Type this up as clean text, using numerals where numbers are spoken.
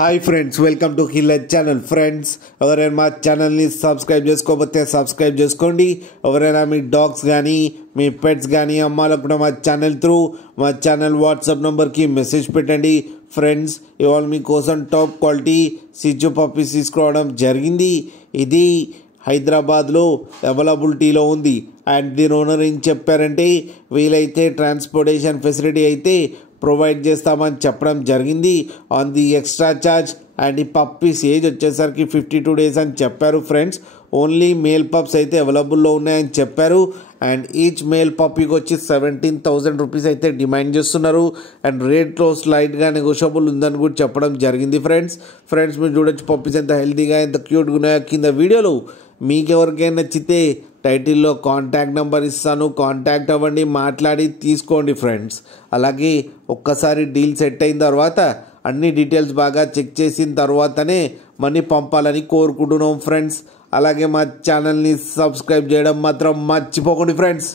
Hi friends, welcome to Hillier channel. Friends, ఎవరైనా మా ఛానల్ని సబ్స్క్రైబ్ చేసుకోకపోతే సబ్స్క్రైబ్ చేసుకోండి. ఎవరైనా మీ డాగ్స్ కానీ మీ పెట్స్ కానీ అమ్మాలనుకుంటే మా ఛానల్ వాట్సాప్ నెంబర్కి మెసేజ్ పెట్టండి. ఫ్రెండ్స్, ఇవాళ మీకోసం టాప్ క్వాలిటీ సిజు పప్పీస్ తీసుకురావడం జరిగింది. ఇది హైదరాబాద్లో అవైలబిలిటీలో ఉంది. అండ్ దీని ఓనర్ ఏం చెప్పారంటే, వీలైతే ట్రాన్స్పోర్టేషన్ ఫెసిలిటీ అయితే ప్రొవైడ్ చేస్తామని చెప్పడం జరిగింది on the extra charge. And ఈ పప్పీస్ ఏజ్ వచ్చేసరికి 52 days అని చెప్పారు. ఫ్రెండ్స్, ఓన్లీ మేల్ పప్స్ అయితే అవైలబుల్లో ఉన్నాయని చెప్పారు. అండ్ ఈచ్ మేల్ పప్పీకి వచ్చి 17,000 రూపీస్ అయితే డిమాండ్ చేస్తున్నారు. అండ్ రేట్లో స్లైట్గా నెగోషియబుల్ ఉందని కూడా చెప్పడం జరిగింది. ఫ్రెండ్స్ మీరు చూడొచ్చు పప్పీస్ ఎంత హెల్తీగా ఎంత క్యూట్గా ఉన్నాయో కింద వీడియోలో. మీకు ఎవరికైనా నచ్చితే టైటిల్లో కాంటాక్ట్ నెంబర్ ఇస్తాను, కాంటాక్ట్ అవ్వండి, మాట్లాడి తీసుకోండి. ఫ్రెండ్స్, అలాగే ఒక్కసారి డీల్ సెట్ అయిన తర్వాత అన్ని డీటెయిల్స్ బాగా చెక్ చేసిన తర్వాతనే మనీ పంపాలని కోరుకుంటున్నాం. ఫ్రెండ్స్, అలాగే మా ఛానల్ని సబ్స్క్రైబ్ చేయడం మాత్రం మర్చిపోకండి. ఫ్రెండ్స్.